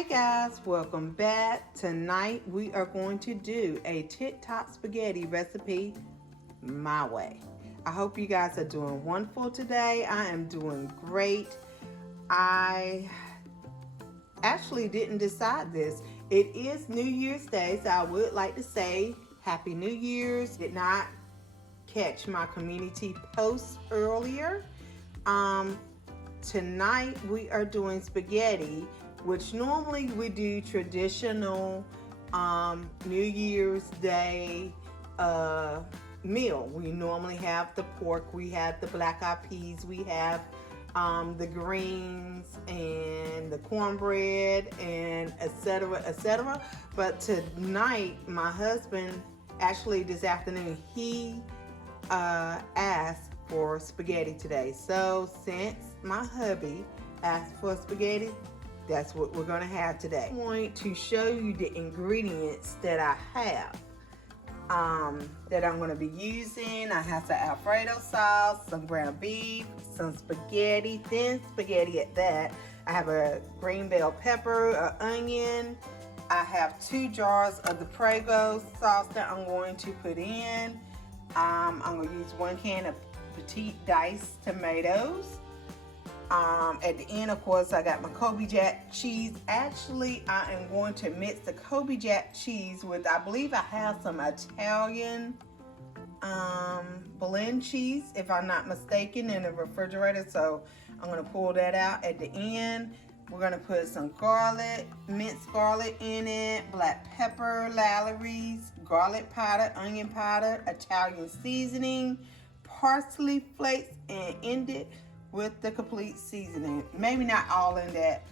Hey guys, welcome back. Tonight we are going to do a TikTok spaghetti recipe my way. I hope you guys are doing wonderful today. I am doing great. I actually didn't decide this. It is New Year's Day, so I would like to say Happy New Year's. Did not catch my community post earlier. Tonight we are doing spaghetti, which normally we do traditional New Year's Day meal. We normally have the pork, we have the black eyed peas, we have the greens and the cornbread and etc. etc. But tonight, my husband, actually this afternoon, he asked for spaghetti today. So since my hubby asked for spaghetti, that's what we're going to have today. I'm going to show you the ingredients that I have that I'm going to be using. I have some Alfredo sauce, some ground beef, some spaghetti, thin spaghetti at that. I have a green bell pepper, an onion. I have 2 jars of the Prego sauce that I'm going to put in. I'm going to use 1 can of petite diced tomatoes. At the end, of course, I got my Kobe Jack cheese. Actually, I am going to mix the Kobe Jack cheese with, I believe I have some Italian blend cheese, if I'm not mistaken, in the refrigerator. So I'm going to pull that out. At the end, we're going to put some garlic, minced garlic in it, black pepper, Lawry's, garlic powder, onion powder, Italian seasoning, parsley flakes, and end it with the complete seasoning. Maybe not all in that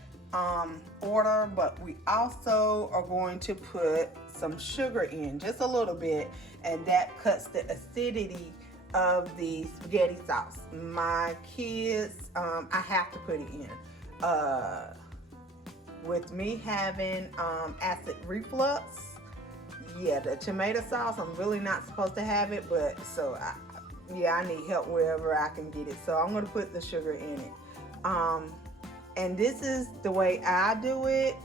order, but we also are going to put some sugar in, just a little bit, and that cuts the acidity of the spaghetti sauce. My kids, I have to put it in. With me having acid reflux, yeah, the tomato sauce, I'm really not supposed to have it, but so I need help wherever I can get it. So I'm going to put the sugar in it. And this is the way I do it.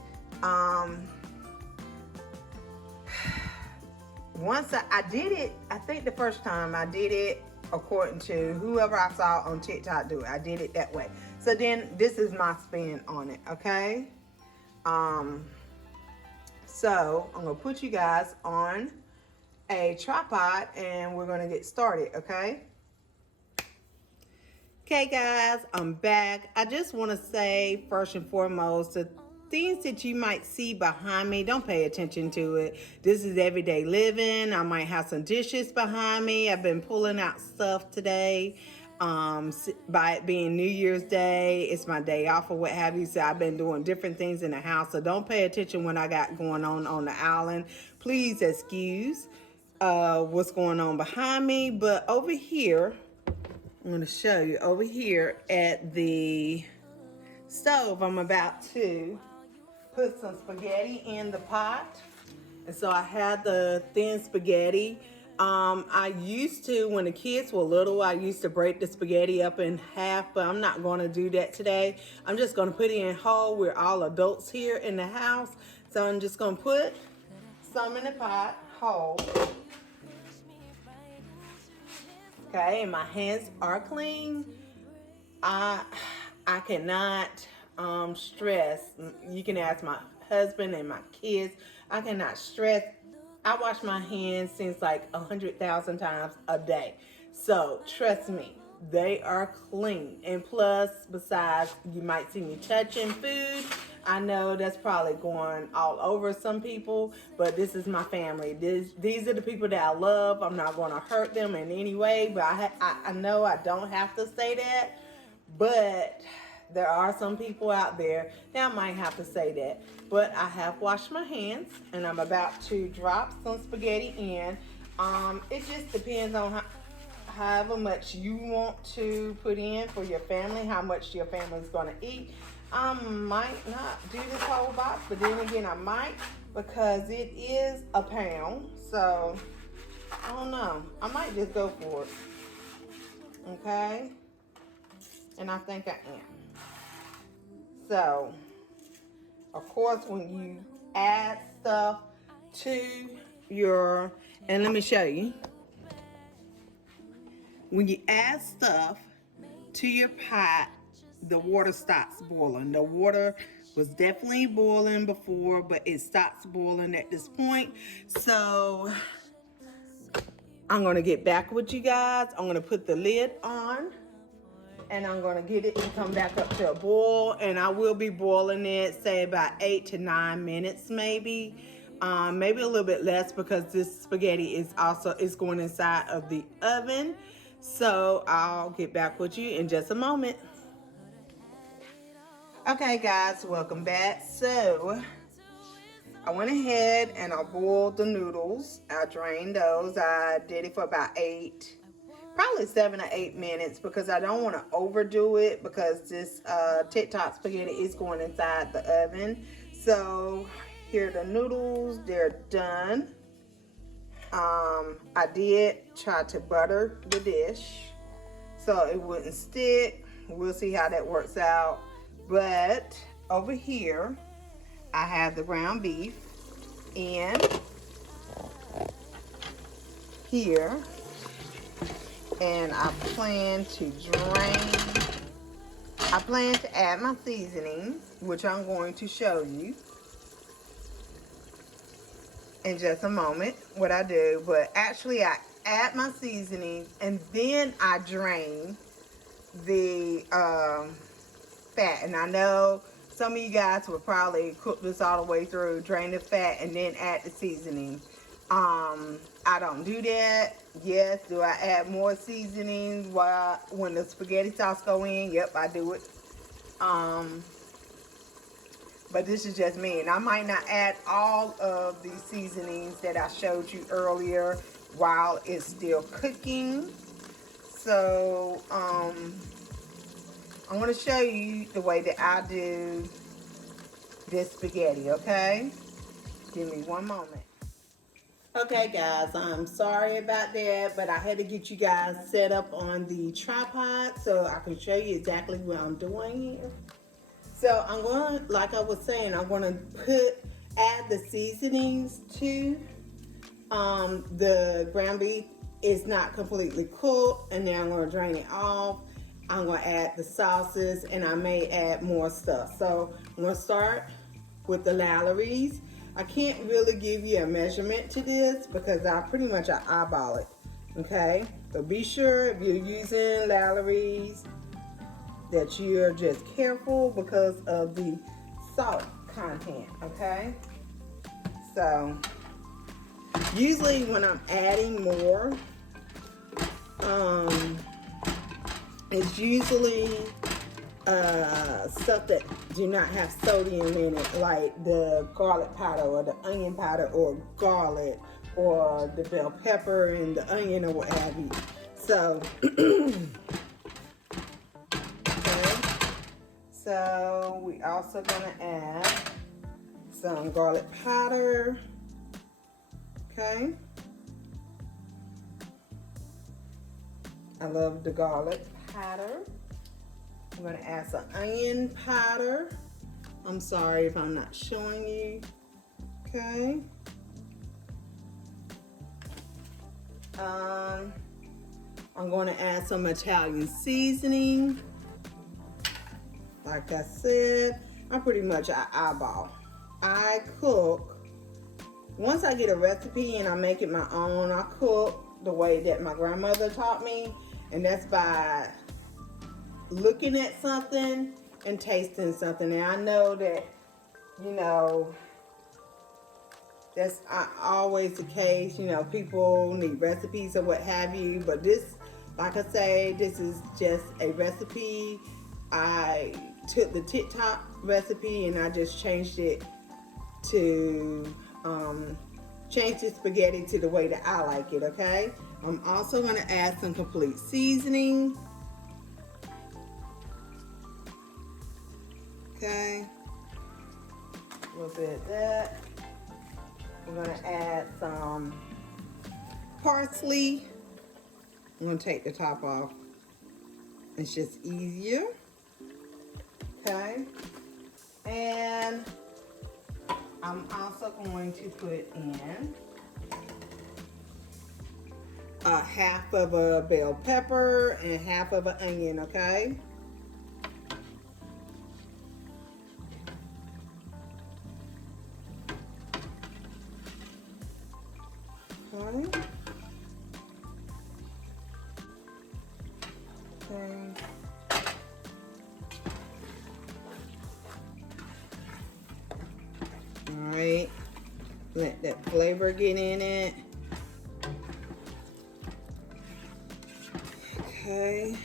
Once I did it, I think the first time I did it according to whoever I saw on TikTok do it. I did it that way. So then this is my spin on it, okay? So I'm going to put you guys on a tripod and we're going to get started, okay? Okay guys, I'm back. I just want to say first and foremost, the things that you might see behind me, don't pay attention to it. This is everyday living. I might have some dishes behind me. I've been pulling out stuff today. By it being New Year's Day, it's my day off or what have you, so I've been doing different things in the house. So don't pay attention when I got going on the island. Please excuse what's going on behind me. But over here, I'm going to show you over here at the stove, I'm about to put some spaghetti in the pot. And so I had the thin spaghetti. I used to, when the kids were little, I used to break the spaghetti up in half, but I'm not going to do that today. I'm just going to put it in whole. We're all adults here in the house. So I'm just going to put some in the pot whole. Okay, and my hands are clean. I cannot stress. You can ask my husband and my kids. I cannot stress. I wash my hands since like 100,000 times a day. So trust me, they are clean. And plus, besides, you might see me touching food. I know that's probably going all over some people, but this is my family. These are the people that I love. I'm not going to hurt them in any way, but I know I don't have to say that, but there are some people out there that I might have to say that. But I have washed my hands and I'm about to drop some spaghetti in. It just depends on however much you want to put in for your family, how much your family's going to eat. I might not do this whole box, but then again I might, because it is a pound. So I don't know, I might just go for it. Okay, and I think I am. So of course, when you add stuff to your, and let me show you. When you add stuff to your pot, the water stops boiling. The water was definitely boiling before, but it stops boiling at this point. So I'm going to get back with you guys. I'm going to put the lid on, and I'm going to get it to come back up to a boil, and I will be boiling it, say about 8 to 9 minutes maybe. Maybe a little bit less, because this spaghetti is going inside of the oven. So I'll get back with you in just a moment. Okay guys, welcome back. So I went ahead and I boiled the noodles. I drained those. I did it for about probably 7 or 8 minutes, because I don't want to overdo it, because this TikTok spaghetti is going inside the oven. So here are the noodles. They're done. I did try to butter the dish so it wouldn't stick. We'll see how that works out. But over here, I have the ground beef, and here, and I plan to add my seasoning, which I'm going to show you in just a moment what I do. But actually, I add my seasoning, and then I drain the fat. And I know some of you guys would probably cook this all the way through, drain the fat, and then add the seasoning. I don't do that. Yes, do I add more seasonings when the spaghetti sauce go in? Yep, I do it. But this is just me, and I might not add all of the seasonings that I showed you earlier while it's still cooking. So I'm going to show you the way that I do this spaghetti, okay? Give me one moment. Okay guys, I'm sorry about that, but I had to get you guys set up on the tripod so I can show you exactly what I'm doing here. So I'm going to, like I was saying, I'm going to add the seasonings to the ground beef. It's not completely cooked, and then I'm going to drain it off. I'm going to add the sauces, and I may add more stuff. So I'm going to start with the Lalleries. I can't really give you a measurement to this because I pretty much eyeball it, okay? But be sure if you're using Lalleries that you're just careful because of the salt content, okay? So usually when I'm adding more, it's usually stuff that do not have sodium in it, like the garlic powder or the onion powder or garlic or the bell pepper and the onion or what have you. So so we also gonna add some garlic powder, okay? I love the garlic powder. I'm gonna add some onion powder. I'm sorry if I'm not showing you, okay? I'm gonna add some Italian seasoning. Like I said, I pretty much eyeball. I cook. Once I get a recipe and I make it my own, I cook the way that my grandmother taught me, and that's by looking at something and tasting something. And I know that, you know, that's always the case. You know, people need recipes or what have you, but this, like I say, this is just a recipe. I took the TikTok recipe and I just changed it to change the spaghetti to the way that I like it, okay? I'm also going to add some complete seasoning, okay? A little bit of that. I'm going to add some parsley. I'm going to take the top off. It's just easier. Okay, and I'm also going to put in a half of a bell pepper and half of an onion, okay? Okay. Alright, let that flavor get in it. Okay,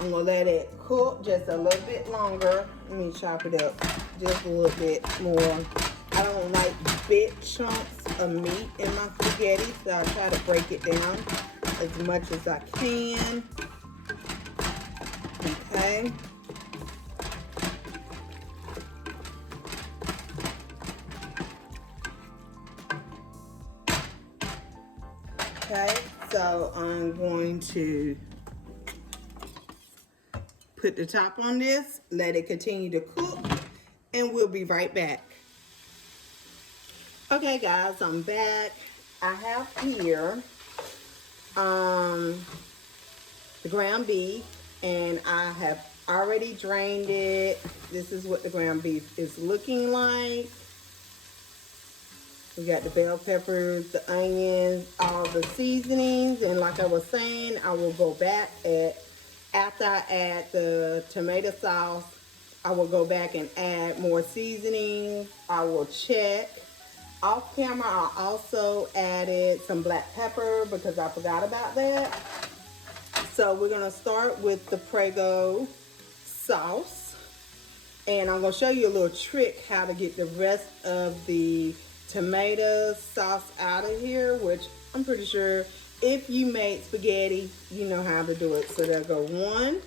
I'm gonna let it cook just a little bit longer. Let me chop it up just a little bit more. I don't like big chunks of meat in my spaghetti, so I try to break it down as much as I can. Okay. Okay, so I'm going to put the top on this, let it continue to cook, and we'll be right back. Okay guys, I'm back. I have here the ground beef, and I have already drained it. This is what the ground beef is looking like. We got the bell peppers, the onions, all the seasonings, and like I was saying, I will go back after I add the tomato sauce, I will go back and add more seasoning. I will check. Off camera, I also added some black pepper because I forgot about that. So we're gonna start with the Prego sauce, and I'm gonna show you a little trick how to get the rest of the tomato sauce out of here, which I'm pretty sure if you made spaghetti, you know how to do it. So there go one.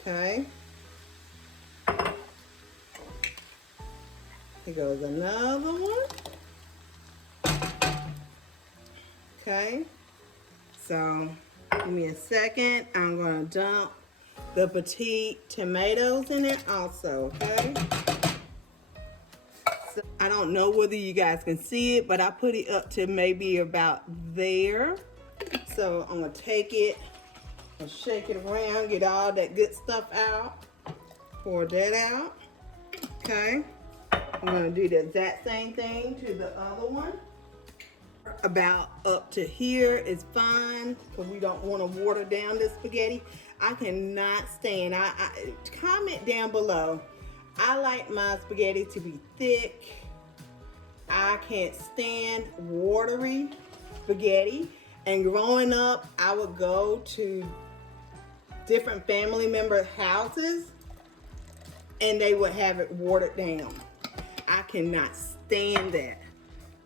Okay. Here goes another one. Okay. So give me a second. I'm gonna dump the petite tomatoes in it also, okay? I don't know whether you guys can see it, but I put it up to maybe about there. So I'm gonna take it and shake it around, get all that good stuff out. Pour that out. Okay. I'm gonna do the exact same thing to the other one. About up to here is fine, because we don't want to water down this spaghetti. I cannot stand, comment down below. I like my spaghetti to be thick. I can't stand watery spaghetti. And growing up, I would go to different family member houses and they would have it watered down. I cannot stand that.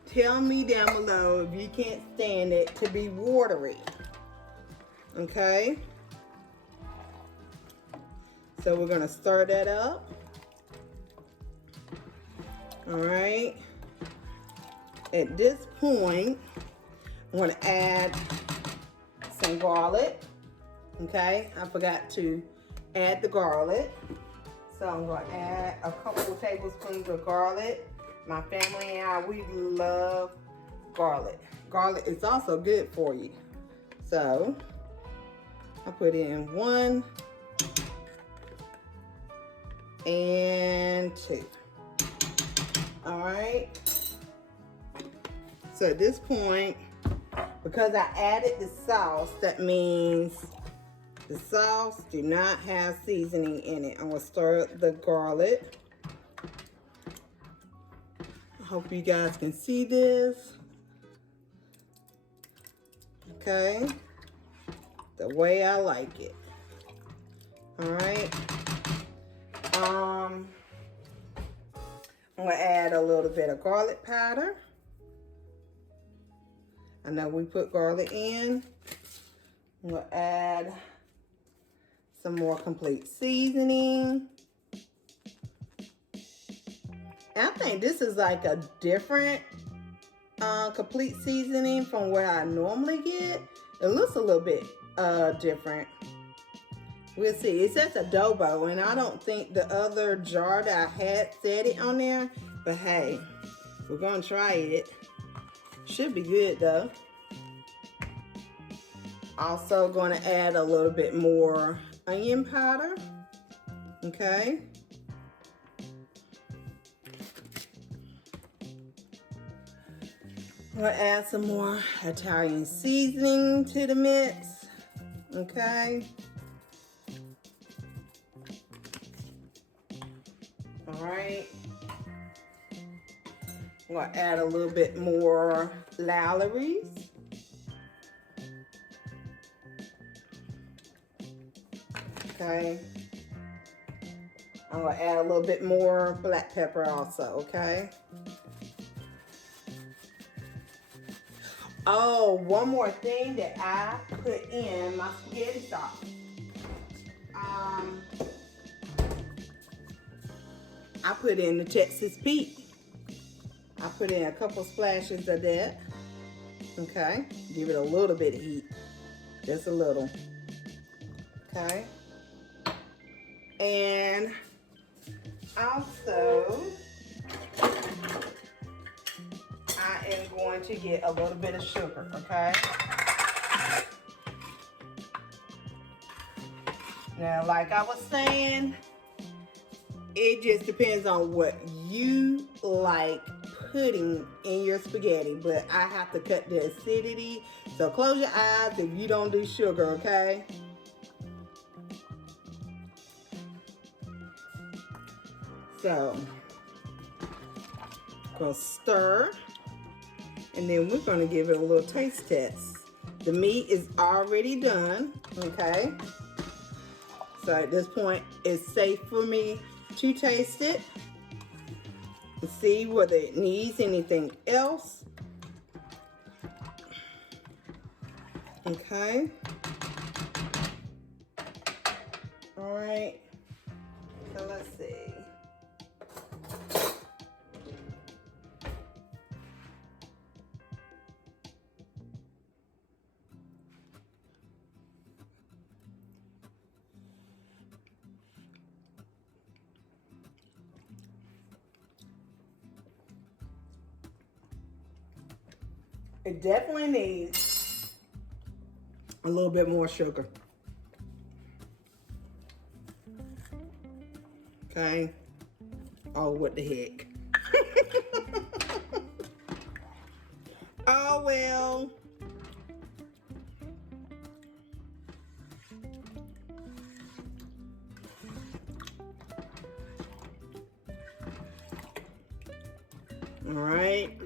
Tell me down below if you can't stand it to be watery. Okay? So we're gonna stir that up. All right. At this point, I'm gonna add some garlic. Okay, I forgot to add the garlic. So I'm gonna add a couple of tablespoons of garlic. My family and I, we love garlic. Garlic is also good for you. So I put in 1 and 2. All right. So at this point, because I added the sauce, that means the sauce do not have seasoning in it. I'm gonna stir up the garlic. I hope you guys can see this. Okay, the way I like it. All right. I'm gonna add a little bit of garlic powder. I know we put garlic in. I'm gonna add some more complete seasoning. And I think this is like a different complete seasoning from what I normally get. It looks a little bit different. We'll see. It says adobo, and I don't think the other jar that I had said it on there. But hey, we're gonna try it. Should be good though. Also going to add a little bit more onion powder. Okay. I'm going to add some more Italian seasoning to the mix. Okay. All right. I'm going to add a little bit more Lawry's. Okay. I'm going to add a little bit more black pepper also, okay? Oh, one more thing that I put in my spaghetti sauce. I put in the Texas Pete. I put in a couple splashes of that. Okay, give it a little bit of heat, just a little. Okay, and also I am going to get a little bit of sugar. Okay. Now, like I was saying, it just depends on what you like putting in your spaghetti, but I have to cut the acidity. So close your eyes if you don't do sugar, okay? So, gonna stir, and then we're gonna give it a little taste test. The meat is already done, okay? So at this point, it's safe for me to taste it and see whether it needs anything else. Okay. All right. So let's see. It definitely needs a little bit more sugar. Okay. Oh, what the heck. Oh, well. All right.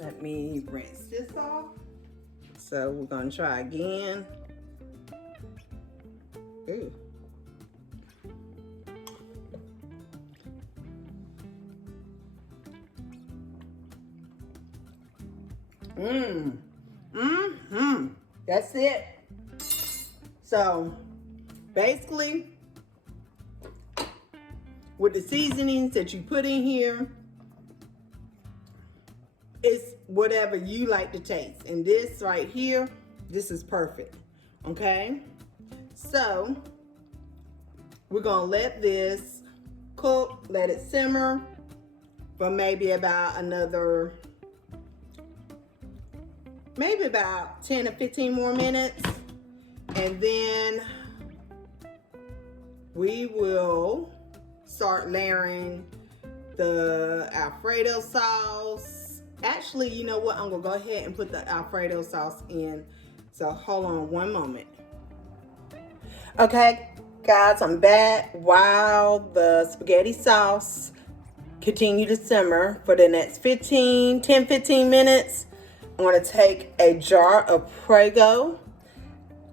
Let me rinse this off. So we're gonna try again. Ooh. That's it. So basically, with the seasonings that you put in here, it's whatever you like to taste. And this right here, this is perfect. Okay? So we're gonna let this cook, let it simmer for maybe about another, maybe about 10 to 15 more minutes. And then we will start layering the Alfredo sauce. Actually, you know what? I'm gonna go ahead and put the Alfredo sauce in. So hold on one moment. Okay, guys, I'm back. While the spaghetti sauce continue to simmer for the next 10, 15 minutes, I'm gonna take a jar of Prego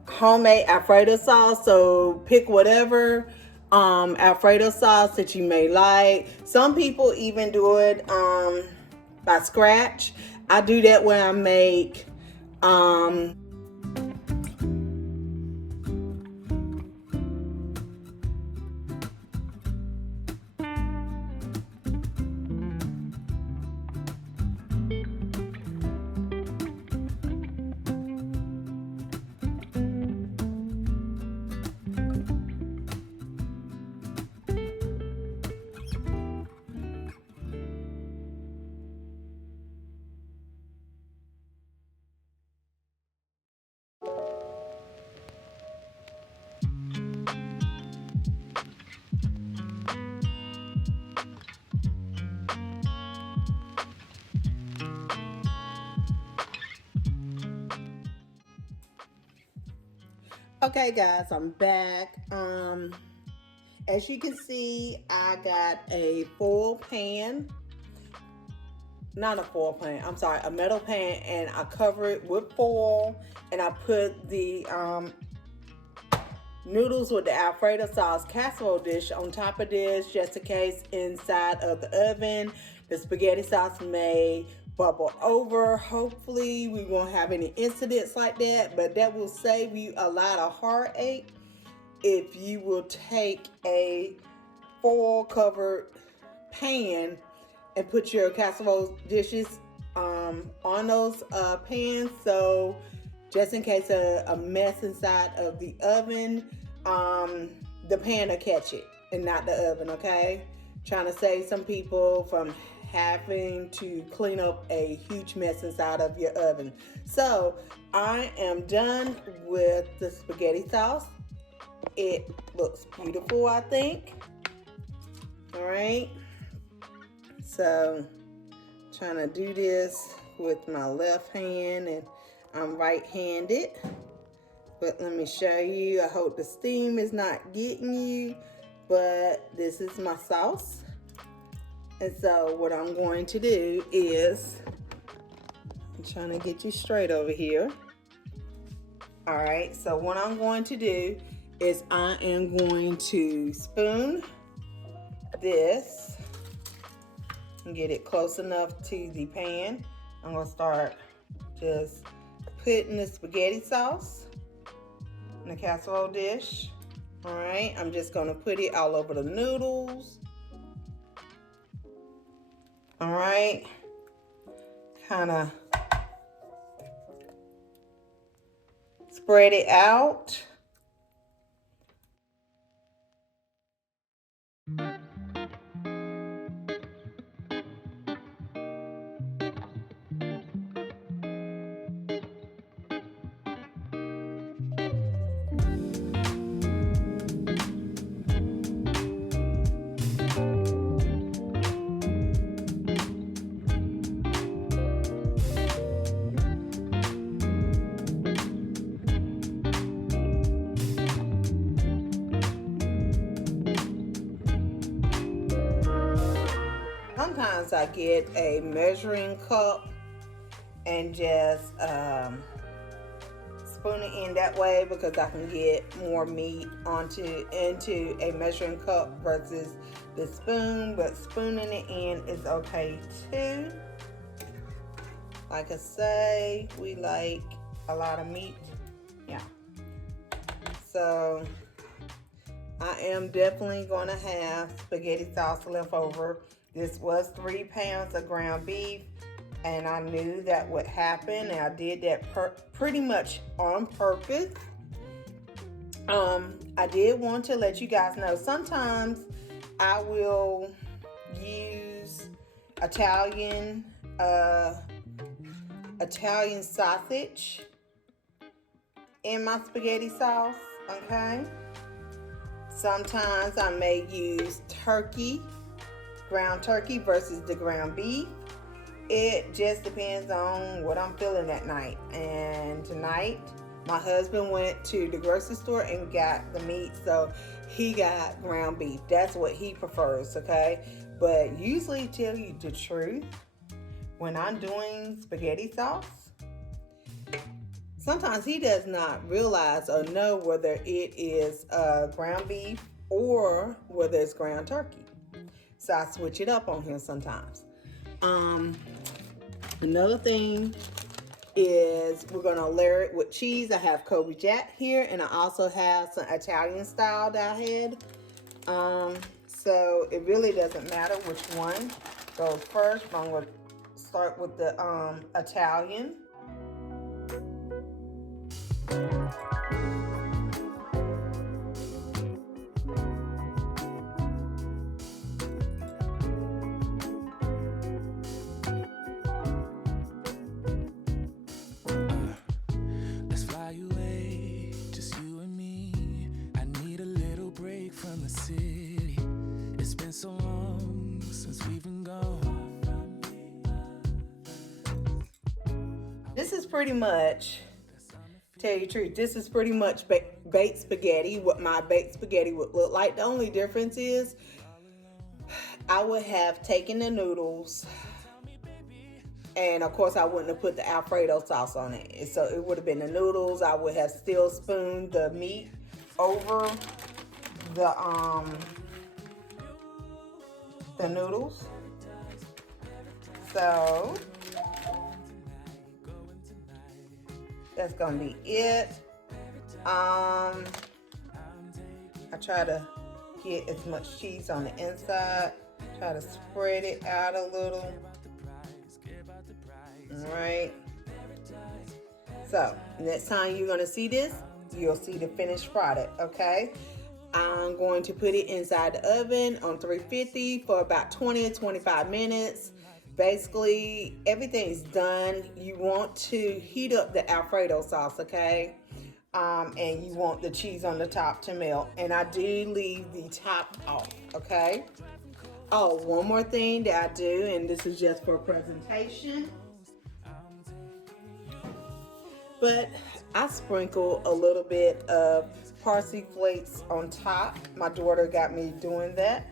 homemade Alfredo sauce. So pick whatever Alfredo sauce that you may like. Some people even do it by scratch. I do that when I make Okay, guys, I'm back. As you can see, I got a foil pan. Not a foil pan, I'm sorry, a metal pan, and I cover it with foil, and I put the noodles with the Alfredo sauce casserole dish on top of this, just in case inside of the oven the spaghetti sauce may bubble over. Hopefully we won't have any incidents like that, but that will save you a lot of heartache if you will take a foil covered pan and put your casserole dishes on those pans. So just in case a mess inside of the oven, the pan will catch it and not the oven, okay? Trying to save some people from having to clean up a huge mess inside of your oven. So I am done with the spaghetti sauce. It looks beautiful, I think. All right. So trying to do this with my left hand, and I'm right-handed. But let me show you. I hope the steam is not getting you, but this is my sauce. And so what I'm going to do is, I'm trying to get you straight over here. All right, so what I'm going to do is I am going to spoon this and get it close enough to the pan. I'm gonna start just putting the spaghetti sauce in the casserole dish. All right, I'm just gonna put it all over the noodles. All right, kind of spread it out. Sometimes I get a measuring cup and just spoon it in that way, because I can get more meat into a measuring cup versus the spoon. But spooning it in is okay too. Like I say, we like a lot of meat. Yeah. So I am definitely going to have spaghetti sauce left over. This was 3 pounds of ground beef, and I knew that would happen, and I did that pretty much on purpose. I did want to let you guys know, sometimes I will use Italian sausage in my spaghetti sauce, okay? Sometimes I may use ground turkey versus the ground beef. It just depends on what I'm feeling that night. And tonight, my husband went to the grocery store and got the meat, so he got ground beef. That's what he prefers, okay? But usually, tell you the truth, when I'm doing spaghetti sauce, sometimes he does not realize or know whether it is ground beef or whether it's ground turkey. So I switch it up on him sometimes. Another thing is we're gonna layer it with cheese. I have Kobe Jack here, and I also have some Italian style that I had. So it really doesn't matter which one goes first, but I'm gonna start with the Italian. This is pretty much tell you the truth, this is pretty much baked spaghetti, what my baked spaghetti would look like. The only difference is I would have taken the noodles, and of course I wouldn't have put the Alfredo sauce on it. So it would have been the noodles. I would have still spooned the meat over the noodles. So that's gonna be it. I try to get as much cheese on the inside. Try to spread it out a little. All right. So next time you're gonna see this, you'll see the finished product. Okay. I'm going to put it inside the oven on 350 for about 20 to 25 minutes. Basically, everything's done. You want to heat up the Alfredo sauce, okay? And you want the cheese on the top to melt. And I do leave the top off, okay? Oh, one more thing that I do, and this is just for presentation. But I sprinkle a little bit of parsley flakes on top. My daughter got me doing that.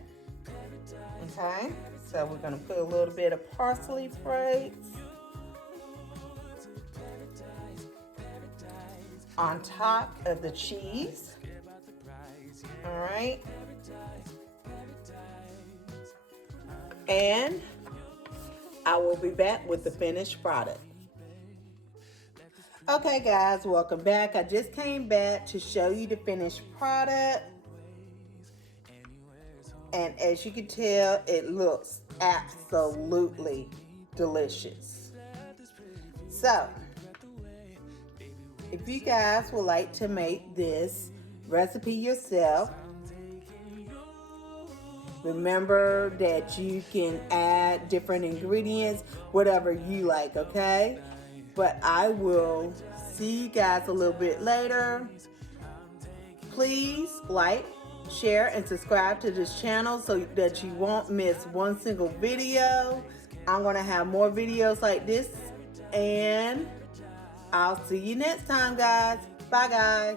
Okay, so we're gonna put a little bit of parsley flakes on top of the cheese. All right, and I will be back with the finished product. Okay guys, welcome back. I just came back to show you the finished product. And as you can tell, it looks absolutely delicious. So, if you guys would like to make this recipe yourself, remember that you can add different ingredients, whatever you like, okay? But I will see you guys a little bit later. Please like, share, and subscribe to this channel so that you won't miss one single video. I'm going to have more videos like this, and I'll see you next time, guys. Bye, guys.